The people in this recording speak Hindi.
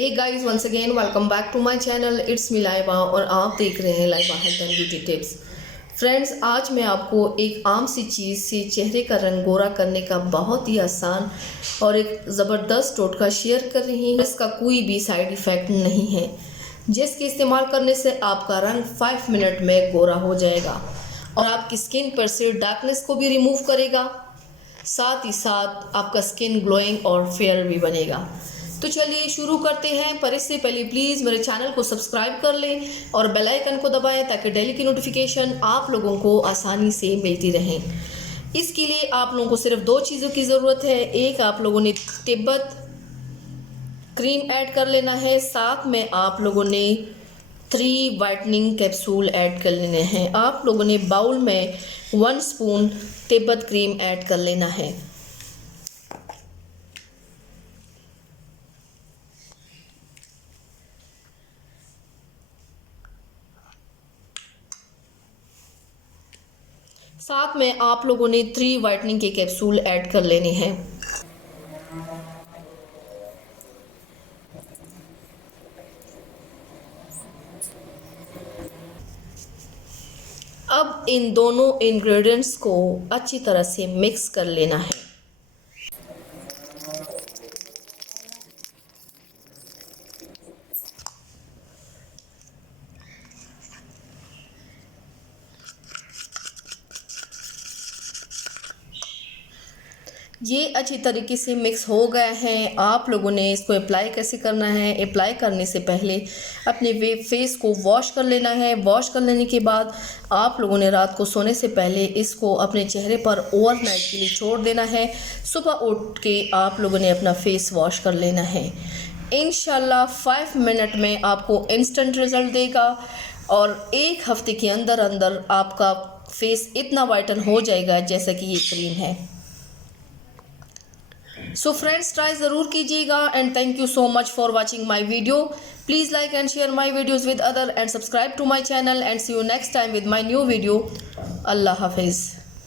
Hey guys, once again welcome back to my channel. It's me Laiba और आप देख रहे हैं Laiba health and beauty tips. Friends, आज मैं आपको एक आम सी चीज़ से चेहरे का रंग गोरा करने का बहुत ही आसान और एक ज़बरदस्त टोटका शेयर कर रही हूँ। इसका कोई भी साइड इफ़ेक्ट नहीं है, जिसके इस्तेमाल करने से आपका रंग 5 मिनट में गोरा हो जाएगा और आपकी स्किन पर से डार्कनेस को भी रिमूव करेगा। साथ ही साथ आपका स्किन ग्लोइंग और फेयर भी बनेगा। तो चलिए शुरू करते हैं, पर इससे पहले प्लीज़ मेरे चैनल को सब्सक्राइब कर लें और बेल आइकन को दबाएं ताकि डेली की नोटिफिकेशन आप लोगों को आसानी से मिलती रहें। इसके लिए आप लोगों को सिर्फ 2 चीज़ों की ज़रूरत है। एक, आप लोगों ने तिब्बत क्रीम ऐड कर लेना है। साथ में आप लोगों ने 3 वाइटनिंग कैप्सूल ऐड कर लेने हैं। आप लोगों ने बाउल में 1 स्पून तिब्बत क्रीम ऐड कर लेना है। साथ में आप लोगों ने 3 वाइटनिंग के कैप्सूल ऐड कर लेने हैं। अब इन दोनों इंग्रेडिएंट्स को अच्छी तरह से मिक्स कर लेना है। ये अच्छी तरीके से मिक्स हो गया है। आप लोगों ने इसको अप्लाई कैसे करना है, अप्लाई करने से पहले अपने फेस को वॉश कर लेना है। वॉश कर लेने के बाद आप लोगों ने रात को सोने से पहले इसको अपने चेहरे पर ओवरनाइट के लिए छोड़ देना है। सुबह उठ के आप लोगों ने अपना फेस वॉश कर लेना है। इंशाल्लाह 5 मिनट में आपको इंस्टेंट रिज़ल्ट देगा और 1 हफ्ते के अंदर अंदर आपका फेस इतना वाइटन हो जाएगा जैसा कि ये क्रीम है। So friends, ट्राई ज़रूर कीजिएगा and thank you so much for watching my video. Please like and share my videos with other and subscribe to my channel and see you next time with my new video. अल्लाह हाफिज़।